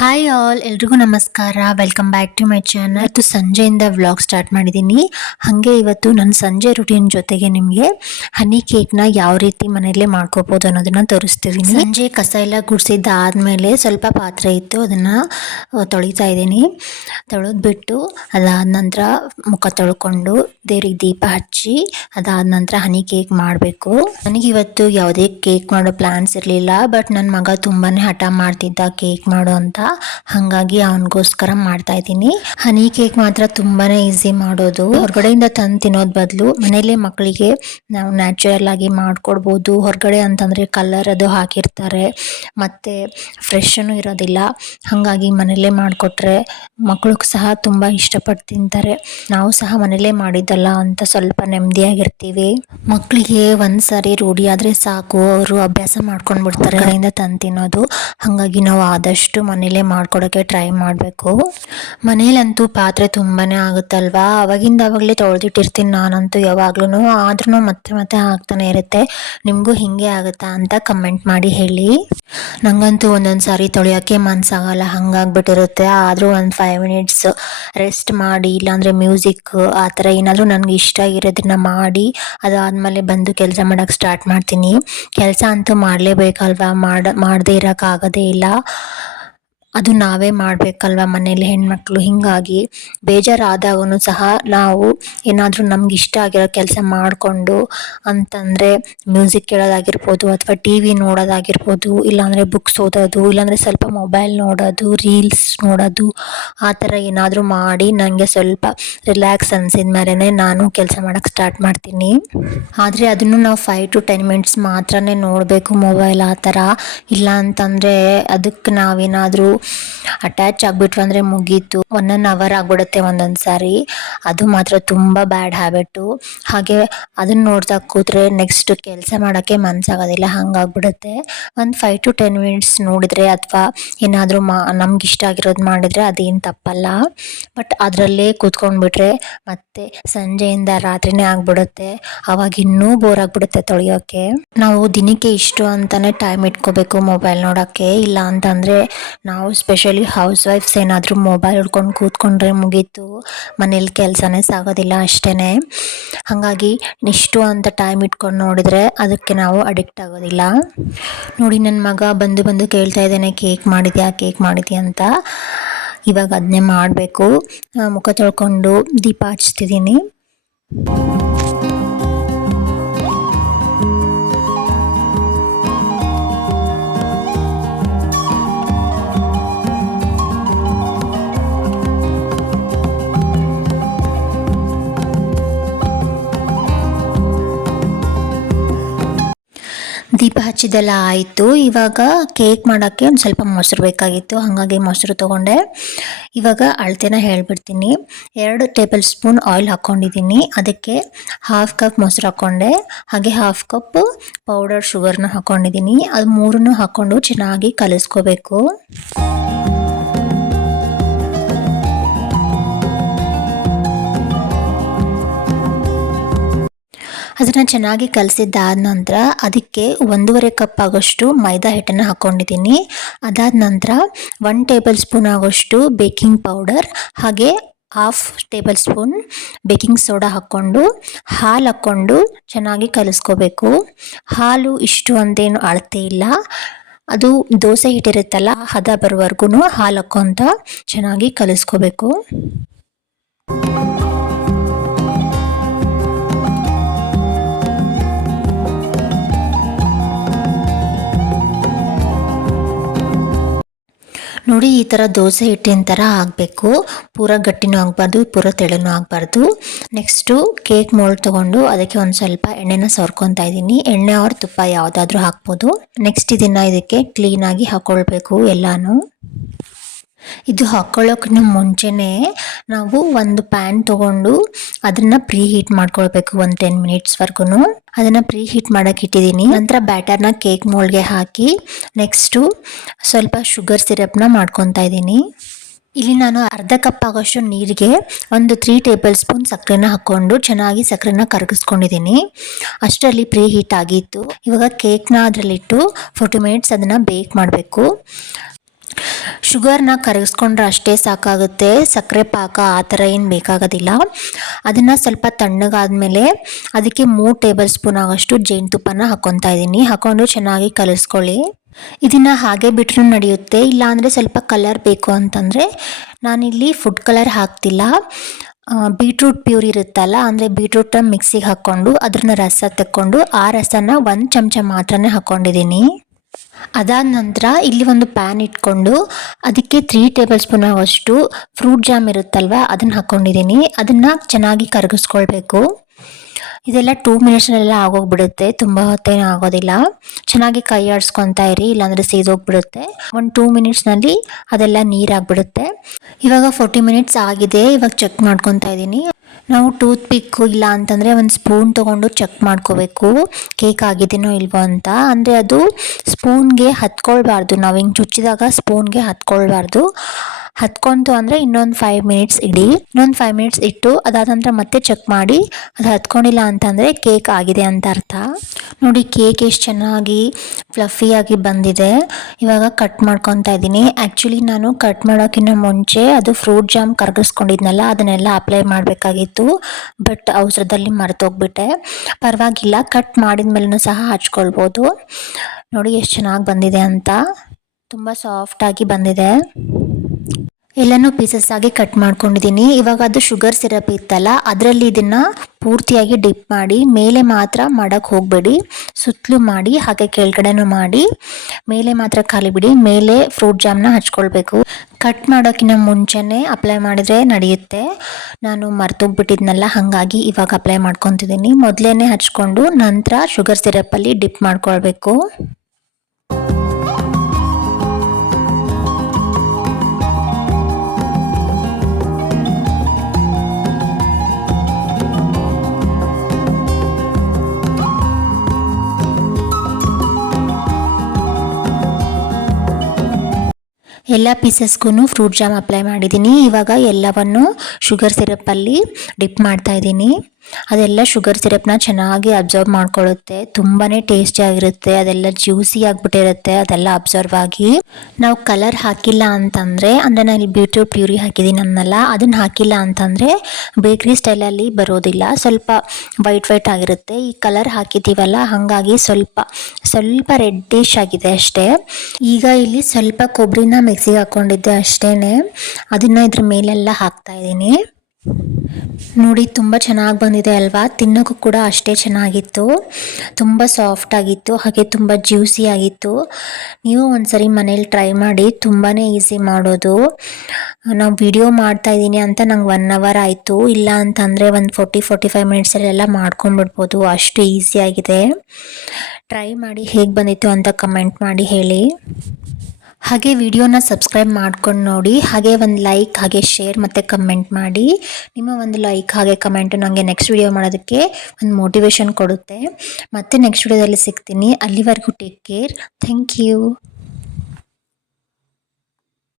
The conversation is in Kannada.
ಹಾಯ್ ಆಲ್ ಎಲ್ರಿಗೂ ನಮಸ್ಕಾರ. Welcome back to my channel ಇವತ್ತು ಸಂಜೆಯಿಂದ ವ್ಲಾಗ್ ಸ್ಟಾರ್ಟ್ ಮಾಡಿದ್ದೀನಿ. ಹಾಗೆ ಇವತ್ತು ನನ್ನ ಸಂಜೆ ರುಟೀನ್ ಜೊತೆಗೆ ನಿಮಗೆ ಹನಿ ಕೇಕ್ನ ಯಾವ ರೀತಿ ಮನೆಯಲ್ಲೇ ಮಾಡ್ಕೋಬೋದು ಅನ್ನೋದನ್ನ ತೋರಿಸ್ತಿದ್ದೀನಿ. ಸಂಜೆ ಕಸ ಎಲ್ಲ ಗುಡಿಸಿದ್ದಾದಮೇಲೆ ಸ್ವಲ್ಪ ಪಾತ್ರೆ ಇತ್ತು, ಅದನ್ನು ತೊಳಿತಾ ಇದ್ದೀನಿ. ತೊಳೆದ್ಬಿಟ್ಟು ಅದಾದ ನಂತರ ಮುಖ ತೊಳ್ಕೊಂಡು ದೇವ್ರಿಗೆ ದೀಪ ಹಚ್ಚಿ ಅದಾದ ನಂತರ ಹನಿ ಕೇಕ್ ಮಾಡಬೇಕು. ನನಗಿವತ್ತು ಯಾವುದೇ ಕೇಕ್ ಮಾಡೋ ಪ್ಲ್ಯಾನ್ಸ್ ಇರಲಿಲ್ಲ ಬಟ್ ನನ್ನ ಮಗ ತುಂಬಾ ಹಠ ಮಾಡ್ತಿದ್ದ ಕೇಕ್ ಮಾಡೋ ಅಂತ. ಹಾಗಾಗಿ ಅವನಿಗೋಸ್ಕರ ಮಾಡ್ತಾ ಇದ್ದೀನಿ. ಹನಿ ಕೇಕ್ ಮಾತ್ರ ತುಂಬಾನೇ ಈಸಿ ಮಾಡೋದು. ಹೊರಗಡೆಯಿಂದ ತಂದು ತಿನ್ನೋದ್ ಬದಲು ಮನೇಲೆ ಮಕ್ಕಳಿಗೆ ನಾವು ನ್ಯಾಚುರಲ್ ಆಗಿ ಮಾಡ್ಕೊಡ್ಬೋದು. ಹೊರಗಡೆ ಅಂತಂದ್ರೆ ಕಲರ್ ಅದು ಹಾಕಿರ್ತಾರೆ. ಮತ್ತೆ ಫ್ರೆಶ್ ಇರೋದಿಲ್ಲ. ಹಾಗಾಗಿ ಮನೇಲೆ ಮಾಡಿಕೊಟ್ರೆ ಮಕ್ಕಳು ಸಹ ತುಂಬಾ ಇಷ್ಟಪಟ್ಟು ತಿಂತಾರೆ. ನಾವು ಸಹ ಮನೇಲೆ ಮಾಡಿದ್ದಲ್ಲ ಅಂತ ಸ್ವಲ್ಪ ನೆಮ್ಮದಿಯಾಗಿರ್ತೀವಿ. ಮಕ್ಕಳಿಗೆ ಒಂದ್ಸರಿ ರೂಢಿ ಆದ್ರೆ ಸಾಕು. ಅವರು ಅಭ್ಯಾಸ ಮಾಡ್ಕೊಂಡು ಬಿಡ್ತಾರೆ ತಂದು ತಿನ್ನೋದು. ಹಾಗಾಗಿ ನಾವು ಆದಷ್ಟು ಮನೇಲೆ ಮಾಡ್ಕೊಡೋಕೆ ಟ್ರೈ ಮಾಡಬೇಕು. ಮನೇಲಂತೂ ಪಾತ್ರೆ ತುಂಬಾ ಆಗುತ್ತಲ್ವಾ? ಅವಾಗಿಂದ ಅವಾಗಲೇ ತೊಳೆದಿಟ್ಟಿರ್ತೀನಿ ನಾನಂತೂ ಯಾವಾಗ್ಲೂ ಆದ್ರೂ ಮತ್ತೆ ಮತ್ತೆ ಆಗ್ತಾನೆ ಇರುತ್ತೆ. ನಿಮಗೂ ಹಿಂಗೆ ಆಗುತ್ತಾ ಅಂತ ಕಮೆಂಟ್ ಮಾಡಿ ಹೇಳಿ. ನಂಗಂತೂ ಒಂದೊಂದು ಸಾರಿ ತೊಳೆಯೋಕ್ಕೆ ಮನ್ಸಾಗಲ್ಲ, ಹಂಗಾಗ್ಬಿಟ್ಟಿರುತ್ತೆ. ಆದರೂ ಒಂದು ಫೈವ್ ಮಿನಿಟ್ಸ್ ರೆಸ್ಟ್ ಮಾಡಿ, ಇಲ್ಲಾಂದರೆ ಮ್ಯೂಸಿಕ್ ಆ ಥರ ಏನಾದರೂ ನನಗೆ ಇಷ್ಟ ಆಗಿರೋದನ್ನ ಮಾಡಿ, ಅದಾದಮೇಲೆ ಬಂದು ಕೆಲಸ ಮಾಡೋಕ್ಕೆ ಸ್ಟಾರ್ಟ್ ಮಾಡ್ತೀನಿ. ಕೆಲಸ ಅಂತೂ ಮಾಡಲೇಬೇಕಲ್ವಾ? ಮಾಡ, ಮಾಡದೇ ಇರೋಕ್ಕಾಗೋದೇ ಇಲ್ಲ. ಅದು ನಾವೇ ಮಾಡಬೇಕಲ್ವ ಮನೇಲಿ ಹೆಣ್ಮಕ್ಳು? ಹೀಗಾಗಿ ಬೇಜಾರಾದಾಗೂ ಸಹ ನಾವು ಏನಾದರೂ ನಮ್ಗೆ ಇಷ್ಟ ಆಗಿರೋ ಕೆಲಸ ಮಾಡಿಕೊಂಡು ಅಂತಂದರೆ ಮ್ಯೂಸಿಕ್ ಕೇಳೋದಾಗಿರ್ಬೋದು ಅಥವಾ ಟಿ ವಿ ನೋಡೋದಾಗಿರ್ಬೋದು, ಇಲ್ಲಾಂದರೆ ಬುಕ್ಸ್ ಓದೋದು, ಇಲ್ಲಾಂದರೆ ಸ್ವಲ್ಪ ಮೊಬೈಲ್ ನೋಡೋದು, ರೀಲ್ಸ್ ನೋಡೋದು, ಆ ಥರ ಏನಾದರೂ ಮಾಡಿ ನನಗೆ ಸ್ವಲ್ಪ ರಿಲ್ಯಾಕ್ಸ್ ಅನ್ಸಿದ ಮೇಲೇ ನಾನು ಕೆಲಸ ಮಾಡೋಕ್ಕೆ ಸ್ಟಾರ್ಟ್ ಮಾಡ್ತೀನಿ. ಆದರೆ ಅದನ್ನು ನಾವು ಫೈವ್ ಟು ಟೆನ್ ಮಿನಿಟ್ಸ್ ಮಾತ್ರನೇ ನೋಡಬೇಕು ಮೊಬೈಲ್ ಆ ಥರ. ಇಲ್ಲ ಅಂತಂದರೆ ಅದಕ್ಕೆ ನಾವೇನಾದರೂ ಅಟ್ಯಾಚ್ ಆಗಿಬಿಟ್ರು ಅಂದರೆ ಮುಗೀತು. ಒನ್ ಅನ್ ಅವರ್ ಆಗ್ಬಿಡುತ್ತೆ ಒಂದೊಂದು ಸಾರಿ. ಅದು ಮಾತ್ರ ತುಂಬ ಬ್ಯಾಡ್ ಹ್ಯಾಬಿಟ್ಟು ಹಾಗೆ ಅದನ್ನ ನೋಡ್ತಾ ಕೂತ್ರೆ ನೆಕ್ಸ್ಟ್ ಕೆಲಸ ಮಾಡೋಕ್ಕೆ ಮನಸ್ಸಾಗೋದಿಲ್ಲ ಹಂಗಾಗ್ಬಿಡುತ್ತೆ. ಒಂದು ಫೈವ್ ಟು ಟೆನ್ ಮಿನಿಟ್ಸ್ ನೋಡಿದರೆ ಅಥವಾ ಏನಾದರೂ ಮಾ, ನಮ್ಗೆ ಇಷ್ಟ ಆಗಿರೋದು ಮಾಡಿದರೆ ಅದೇನು ತಪ್ಪಲ್ಲ. ಬಟ್ ಅದರಲ್ಲೇ ಕೂತ್ಕೊಂಡ್ಬಿಟ್ರೆ ಮತ್ತೆ ಸಂಜೆಯಿಂದ ರಾತ್ರಿನೇ ಆಗ್ಬಿಡುತ್ತೆ. ಅವಾಗ ಇನ್ನೂ ಬೋರ್ ಆಗಿಬಿಡುತ್ತೆ ತೊಳೆಯೋಕ್ಕೆ ನಾವು ದಿನಕ್ಕೆ ಇಷ್ಟು ಅಂತಲೇ ಟೈಮ್ ಇಟ್ಕೋಬೇಕು ಮೊಬೈಲ್ ನೋಡೋಕ್ಕೆ ಇಲ್ಲ ಅಂತಂದರೆ ನಾವು ಸ್ಪೆಷಲಿ ಹೌಸ್ ವೈಫ್ಸ್ ಏನಾದರೂ ಮೊಬೈಲ್ ಹಿಡ್ಕೊಂಡು ಕೂತ್ಕೊಂಡ್ರೆ ಮುಗೀತು. ಮನೇಲಿ ಕೆಲಸನೇ ಸಾಗೋದಿಲ್ಲ ಅಷ್ಟೇ ಹಾಗಾಗಿ ಇಷ್ಟು ಅಂತ ಟೈಮ್ ಇಟ್ಕೊಂಡು ನೋಡಿದರೆ ಅದಕ್ಕೆ ನಾವು ಅಡಿಕ್ಟ್ ಆಗೋದಿಲ್ಲ. ನೋಡಿ ನನ್ನ ಮಗ ಬಂದು ಬಂದು ಕೇಳ್ತಾ ಇದ್ದಾನೆ, ಕೇಕ್ ಮಾಡಿದ್ಯಾ ಕೇಕ್ ಮಾಡಿದ್ಯಾ ಅಂತ. ಇವಾಗ ಅದನ್ನೇ ಮಾಡಬೇಕು. ಮುಖ ತೊಳ್ಕೊಂಡು ದೀಪ ಹಚ್ತಿದ್ದೀನಿ. ದೀಪ ಹಚ್ಚಿದೆಲ್ಲ ಆಯಿತು. ಇವಾಗ ಕೇಕ್ ಮಾಡೋಕ್ಕೆ ಒಂದು ಸ್ವಲ್ಪ ಮೊಸರು ಬೇಕಾಗಿತ್ತು. ಹಾಗಾಗಿ ಮೊಸರು ತೊಗೊಂಡೆ. ಇವಾಗ ಅಳತೆನ ಹೇಳ್ಬಿಡ್ತೀನಿ. ಎರಡು ಟೇಬಲ್ ಸ್ಪೂನ್ ಆಯಿಲ್ ಹಾಕ್ಕೊಂಡಿದ್ದೀನಿ. ಅದಕ್ಕೆ ಹಾಫ್ ಕಪ್ ಮೊಸರು ಹಾಕ್ಕೊಂಡೆ. ಹಾಗೆ ಹಾಫ್ ಕಪ್ ಪೌಡರ್ ಶುಗರ್ನ ಹಾಕ್ಕೊಂಡಿದ್ದೀನಿ. ಅದು ಮೂರನ್ನು ಹಾಕ್ಕೊಂಡು ಚೆನ್ನಾಗಿ ಕಲಿಸ್ಕೋಬೇಕು. ಅದನ್ನು ಚೆನ್ನಾಗಿ ಕಲಸಿದ್ದಾದ ನಂತರ ಅದಕ್ಕೆ ಒಂದೂವರೆ ಕಪ್ ಆಗೋಷ್ಟು ಮೈದಾ ಹಿಟ್ಟನ್ನು ಹಾಕ್ಕೊಂಡಿದ್ದೀನಿ. ಅದಾದ ನಂತರ ಒನ್ ಟೇಬಲ್ ಸ್ಪೂನ್ ಆಗೋಷ್ಟು ಬೇಕಿಂಗ್ ಪೌಡರ್ ಹಾಗೆ half tablespoon baking soda ಹಾಕ್ಕೊಂಡು ಹಾಲು ಹಾಕ್ಕೊಂಡು ಚೆನ್ನಾಗಿ ಕಲಿಸ್ಕೋಬೇಕು. ಹಾಲು ಇಷ್ಟು ಅಂತೇನು ಅಳತೆ ಇಲ್ಲ. ಅದು ದೋಸೆ ಹಿಟ್ಟಿರುತ್ತಲ್ಲ, ಹದ ಬರೋವರೆಗೂ ಹಾಲು ಹಾಕ್ಕೊಂತ ಚೆನ್ನಾಗಿ ಕಲಿಸ್ಕೋಬೇಕು. ನೋಡಿ, ಈ ಥರ ದೋಸೆ ಹಿಟ್ಟಿನ ಥರ ಆಗಬೇಕು. ಪೂರ ಗಟ್ಟಿನೂ ಆಗಬಾರ್ದು, ಪೂರ ತೆಳುನೂ ಆಗಬಾರ್ದು. ನೆಕ್ಸ್ಟು ಕೇಕ್ ಮೋಲ್ಡ್ ತೊಗೊಂಡು ಅದಕ್ಕೆ ಒಂದು ಸ್ವಲ್ಪ ಎಣ್ಣೆನ ಸವರ್ಕೊತಾ ಇದ್ದೀನಿ. ಎಣ್ಣೆ ಅವ್ರ ತುಪ್ಪ ಯಾವುದಾದ್ರೂ ಹಾಕ್ಬೋದು. ನೆಕ್ಸ್ಟ್ ಇದನ್ನು ಇದಕ್ಕೆ ಕ್ಲೀನಾಗಿ ಹಾಕ್ಕೊಳ್ಬೇಕು ಎಲ್ಲನೂ. ಇದು ಹಾಕ್ಕೊಳ್ಳೋಕ್ಕಿಂತ ಮುಂಚೆನೇ ನಾವು ಒಂದು ಪ್ಯಾನ್ ತಗೊಂಡು ಅದನ್ನು ಪ್ರೀ ಹೀಟ್ ಮಾಡ್ಕೊಳ್ಬೇಕು ಒಂದು ಟೆನ್ ಮಿನಿಟ್ಸ್ವರೆಗೂ ಅದನ್ನು ಪ್ರೀ ಹೀಟ್ ಮಾಡೋಕೆ ಇಟ್ಟಿದ್ದೀನಿ ನಂತರ ಬ್ಯಾಟರ್ನ ಕೇಕ್ ಮೋಲ್ಗೆ ಹಾಕಿ ನೆಕ್ಸ್ಟು ಸ್ವಲ್ಪ ಶುಗರ್ ಸಿರಪ್ನ ಮಾಡ್ಕೊತಾ ಇದ್ದೀನಿ. ಇಲ್ಲಿ ನಾನು ಅರ್ಧ ಕಪ್ ಆಗೋಷ್ಟು ನೀರಿಗೆ ಒಂದು ತ್ರೀ ಟೇಬಲ್ ಸ್ಪೂನ್ ಸಕ್ಕರೆನ ಹಾಕ್ಕೊಂಡು ಚೆನ್ನಾಗಿ ಸಕ್ಕರೆನ ಕರಗಿಸ್ಕೊಂಡಿದ್ದೀನಿ ಅಷ್ಟರಲ್ಲಿ ಪ್ರೀ ಹೀಟ್ ಆಗಿತ್ತು. ಇವಾಗ ಕೇಕ್ನ ಅದರಲ್ಲಿಟ್ಟು ಫೋರ್ಟಿ ಮಿನಿಟ್ಸ್ ಅದನ್ನು ಬೇಕ್ ಮಾಡಬೇಕು. ಶುಗರ್ನ ಕರಗಿಸ್ಕೊಂಡ್ರೆ ಅಷ್ಟೇ ಸಾಕಾಗುತ್ತೆ, ಸಕ್ಕರೆ ಪಾಕ ಆ ಥರ ಏನು ಬೇಕಾಗೋದಿಲ್ಲ. ಅದನ್ನು ಸ್ವಲ್ಪ ತಣ್ಣಗಾದಮೇಲೆ ಅದಕ್ಕೆ ಮೂರು ಟೇಬಲ್ ಸ್ಪೂನ್ ಆಗೋಷ್ಟು ಜೇನುತುಪ್ಪನ ಹಾಕ್ಕೊತಾ ಇದ್ದೀನಿ. ಹಾಕ್ಕೊಂಡು ಚೆನ್ನಾಗಿ ಕಲಿಸ್ಕೊಳ್ಳಿ. ಇದನ್ನು ಹಾಗೆ ಬಿಟ್ಟರೂ ನಡೆಯುತ್ತೆ. ಇಲ್ಲಾಂದರೆ ಸ್ವಲ್ಪ ಕಲರ್ ಬೇಕು ಅಂತಂದರೆ ನಾನಿಲ್ಲಿ ಫುಡ್ ಕಲರ್ ಹಾಕ್ತಿಲ್ಲ. ಬೀಟ್ರೂಟ್ ಪ್ಯೂರ್ ಇರುತ್ತಲ್ಲ, ಅಂದರೆ ಬೀಟ್ರೂಟ ಮಿಕ್ಸಿಗೆ ಹಾಕ್ಕೊಂಡು ಅದ್ರನ್ನ ರಸ ತಕ್ಕೊಂಡು ಆ ರಸನ ಒಂದು ಚಮಚ ಮಾತ್ರನೇ ಹಾಕ್ಕೊಂಡಿದ್ದೀನಿ. ಅದಾದ ನಂತರ ಇಲ್ಲಿ ಒಂದು ಪ್ಯಾನ್ ಇಟ್ಕೊಂಡು ಅದಕ್ಕೆ ತ್ರೀ ಟೇಬಲ್ ಸ್ಪೂನ್ ಆಗೋಷ್ಟು ಫ್ರೂಟ್ ಜಾಮ್ ಇರುತ್ತಲ್ವ, ಅದನ್ನು ಹಾಕ್ಕೊಂಡಿದ್ದೀನಿ ಅದನ್ನು ಚೆನ್ನಾಗಿ ಕರಗಿಸ್ಕೊಳ್ಬೇಕು. ಇದೆಲ್ಲ ಟೂ ಮಿನಿಟ್ಸ್ನೆಲ್ಲ ಆಗೋಗ್ಬಿಡುತ್ತೆ, ತುಂಬ ಹೊತ್ತೇನು ಆಗೋದಿಲ್ಲ. ಚೆನ್ನಾಗಿ ಕೈ ಆಡಿಸ್ಕೊತಾ ಇರಿ, ಇಲ್ಲಾಂದರೆ ಸೀದೋಗ್ಬಿಡುತ್ತೆ. ಒಂದು ಟೂ ಮಿನಿಟ್ಸ್ನಲ್ಲಿ ಅದೆಲ್ಲ ನೀರಾಗ್ಬಿಡುತ್ತೆ. ಇವಾಗ ಫೋರ್ಟಿ ಮಿನಿಟ್ಸ್ ಆಗಿದೆ, ಇವಾಗ ಚೆಕ್ ಮಾಡ್ಕೊತಾ ಇದ್ದೀನಿ. ನಾವು ಟೂತ್ ಪಿಕ್ಕು ಇಲ್ಲ ಅಂತಂದರೆ ಒಂದು ಸ್ಪೂನ್ ತೊಗೊಂಡು ಚೆಕ್ ಮಾಡ್ಕೋಬೇಕು. ಕೇಕ್ ಆಗಿದೆಯೋ ಇಲ್ವೋ ಅಂತ. ಅಂದರೆ ಅದು ಸ್ಪೂನ್ಗೆ ಹತ್ಕೊಳ್ಬಾರ್ದು. ನಾವು ಹಿಂಗೆ ಚುಚ್ಚಿದಾಗ ಸ್ಪೂನ್ಗೆ ಹತ್ಕೊಳ್ಬಾರ್ದು. ಹತ್ಕೊಂತು ಅಂದರೆ ಇನ್ನೊಂದು ಫೈವ್ ಮಿನಿಟ್ಸ್ ಇಡಿ. ಇನ್ನೊಂದು ಫೈವ್ ಮಿನಿಟ್ಸ್ ಇಟ್ಟು ಅದಾದ ನಂತರ ಮತ್ತೆ ಚೆಕ್ ಮಾಡಿ. ಅದು ಹತ್ಕೊಂಡಿಲ್ಲ ಅಂತಂದರೆ ಕೇಕ್ ಆಗಿದೆ ಅಂತ ಅರ್ಥ. ನೋಡಿ ಕೇಕ್ ಎಷ್ಟು ಚೆನ್ನಾಗಿ ಫ್ಲಫಿಯಾಗಿ ಬಂದಿದೆ. ಇವಾಗ ಕಟ್ ಮಾಡ್ಕೊತಾ ಇದ್ದೀನಿ. ಆ್ಯಕ್ಚುಲಿ ನಾನು ಕಟ್ ಮಾಡೋಕ್ಕಿಂತ ಮುಂಚೆ ಅದು ಫ್ರೂಟ್ ಜಾಮ್ ಕರಗಿಸ್ಕೊಂಡಿದ್ನಲ್ಲ, ಅದನ್ನೆಲ್ಲ ಅಪ್ಲೈ ಮಾಡಬೇಕಾಗಿತ್ತು. ಬಟ್ ಅವಸರದಲ್ಲಿ ಮರೆತೋಗ್ಬಿಟ್ಟೆ. ಪರವಾಗಿಲ್ಲ ಕಟ್ ಮಾಡಿದ ಸಹ ಹಚ್ಕೊಳ್ಬೋದು. ನೋಡಿ ಎಷ್ಟು ಚೆನ್ನಾಗಿ ಬಂದಿದೆ ಅಂತ. ತುಂಬ ಸಾಫ್ಟಾಗಿ ಬಂದಿದೆ. ಎಲ್ಲನೂ ಪೀಸಸ್ ಆಗಿ ಕಟ್ ಮಾಡ್ಕೊಂಡಿದ್ದೀನಿ. ಇವಾಗ ಅದು ಶುಗರ್ ಸಿರಪ್ ಇತ್ತಲ್ಲ, ಅದರಲ್ಲಿ ಇದನ್ನು ಪೂರ್ತಿಯಾಗಿ ಡಿಪ್ ಮಾಡಿ, ಮೇಲೆ ಮಾತ್ರ ಮಾಡಕ್ ಹೋಗಬೇಡಿ. ಸುತ್ತಲೂ ಮಾಡಿ, ಹಾಗೆ ಕೆಳಗಡೆನೂ ಮಾಡಿ, ಮೇಲೆ ಮಾತ್ರ ಖಾಲಿ ಬಿಡಿ. ಮೇಲೆ ಫ್ರೂಟ್ ಜಾಮ್ನ ಹಚ್ಕೊಳ್ಬೇಕು. ಕಟ್ ಮಾಡೋಕ್ಕಿಂತ ಮುಂಚೆನೇ ಅಪ್ಲೈ ಮಾಡಿದರೆ ನಡೆಯುತ್ತೆ. ನಾನು ಮರ್ತೋಗ್ಬಿಟ್ಟಿದ್ನಲ್ಲ, ಹಾಗಾಗಿ ಇವಾಗ ಅಪ್ಲೈ ಮಾಡ್ಕೊತಿದ್ದೀನಿ. ಮೊದಲೇ ಹಚ್ಕೊಂಡು ನಂತರ ಶುಗರ್ ಸಿರಪ್ಪಲ್ಲಿ ಡಿಪ್ ಮಾಡ್ಕೊಳ್ಬೇಕು. ಎಲ್ಲ ಪೀಸಸ್ಗೂ ಫ್ರೂಟ್ ಜಾಮ್ ಅಪ್ಲೈ ಮಾಡಿದ್ದೀನಿ. ಇವಾಗ ಎಲ್ಲವನ್ನು ಶುಗರ್ ಸಿರಪ್ಪಲ್ಲಿ ಡಿಪ್ ಮಾಡ್ತಾ ಇದ್ದೀನಿ. ಅದೆಲ್ಲ ಶುಗರ್ ಸಿರಪ್ನ ಚೆನ್ನಾಗಿ ಅಬ್ಸರ್ವ್ ಮಾಡ್ಕೊಳ್ಳುತ್ತೆ. ಟೇಸ್ಟಿ ಆಗಿರುತ್ತೆ. ಅದೆಲ್ಲ ಜ್ಯೂಸಿ ಆಗಿಬಿಟ್ಟಿರುತ್ತೆ. ಅದೆಲ್ಲ ಅಬ್ಸರ್ವ್ ಆಗಿ ನಾವು ಕಲರ್ ಹಾಕಿಲ್ಲ ಅಂತಂದರೆ, ಅಂದರೆ ನಾನು ಇಲ್ಲಿ ಬ್ಯೂಟಿ ಪ್ಯೂರಿ ಹಾಕಿದ್ದೀನಿ ಅನ್ನಲ್ಲ, ಅದನ್ನು ಹಾಕಿಲ್ಲ ಅಂತಂದರೆ ಬೇಕ್ರಿ ಸ್ಟೈಲಲ್ಲಿ ಬರೋದಿಲ್ಲ. ಸ್ವಲ್ಪ ವೈಟ್ ವೈಟ್ ಆಗಿರುತ್ತೆ. ಈ ಕಲರ್ ಹಾಕಿದ್ದೀವಲ್ಲ, ಹಾಗಾಗಿ ಸ್ವಲ್ಪ ಸ್ವಲ್ಪ ರೆಡ್ಡಿಶ್ ಆಗಿದೆ ಅಷ್ಟೇ. ಈಗ ಇಲ್ಲಿ ಸ್ವಲ್ಪ ಕೊಬ್ಬರಿನ ಮಿಕ್ಸಿಗೆ ಹಾಕ್ಕೊಂಡಿದ್ದೆ ಅಷ್ಟೇ ಅದನ್ನು ಇದ್ರ ಮೇಲೆಲ್ಲ ಹಾಕ್ತಾ ಇದ್ದೀನಿ. ನೋಡಿ, ತುಂಬ ಚೆನ್ನಾಗಿ ಬಂದಿದೆ ಅಲ್ವಾ? ತಿನ್ನೋಕ್ಕೂ ಕೂಡ ಅಷ್ಟೇ ಚೆನ್ನಾಗಿತ್ತು. ತುಂಬ ಸಾಫ್ಟ್ ಆಗಿತ್ತು, ಹಾಗೆ ತುಂಬ ಜ್ಯೂಸಿ ಆಗಿತ್ತು. ನೀವು ಒಂದ್ಸರಿ ಮನೇಲಿ ಟ್ರೈ ಮಾಡಿ ತುಂಬಾ ಈಸಿ ಮಾಡೋದು. ನಾವು ವಿಡಿಯೋ ಮಾಡ್ತಾ ಇದ್ದೀನಿ ಅಂತ ನಂಗೆ ಒನ್ ಅವರ್ ಆಯಿತು. ಇಲ್ಲ ಅಂತಂದರೆ ಒಂದು ಫೋರ್ಟಿ ಫೋರ್ಟಿ ಫೈವ್ ಮಿನಿಟ್ಸಲ್ಲೆಲ್ಲ ಮಾಡ್ಕೊಂಡ್ಬಿಡ್ಬೋದು. ಅಷ್ಟು ಈಸಿಯಾಗಿದೆ ಟ್ರೈ ಮಾಡಿ ಹೇಗೆ ಬಂದಿತ್ತು ಅಂತ ಕಮೆಂಟ್ ಮಾಡಿ ಹೇಳಿ. ಹಾಗೆ ವಿಡಿಯೋನ ಸಬ್ಸ್ಕ್ರೈಬ್ ಮಾಡ್ಕೊಂಡು ನೋಡಿ, ಹಾಗೆ ಒಂದು ಲೈಕ್ ಹಾಗೆ ಶೇರ್ ಮತ್ತು ಕಮೆಂಟ್ ಮಾಡಿ. ನಿಮ್ಮ ಒಂದು ಲೈಕ್ ಹಾಗೆ ಕಮೆಂಟು ನನಗೆ ನೆಕ್ಸ್ಟ್ ವಿಡಿಯೋ ಮಾಡೋದಕ್ಕೆ ಒಂದು ಮೋಟಿವೇಶನ್ ಕೊಡುತ್ತೆ. ಮತ್ತೆ ನೆಕ್ಸ್ಟ್ ವಿಡಿಯೋದಲ್ಲಿ ಸಿಗ್ತೀನಿ. ಅಲ್ಲಿವರೆಗೂ ಟೇಕ್ ಕೇರ್ ಥ್ಯಾಂಕ್ ಯು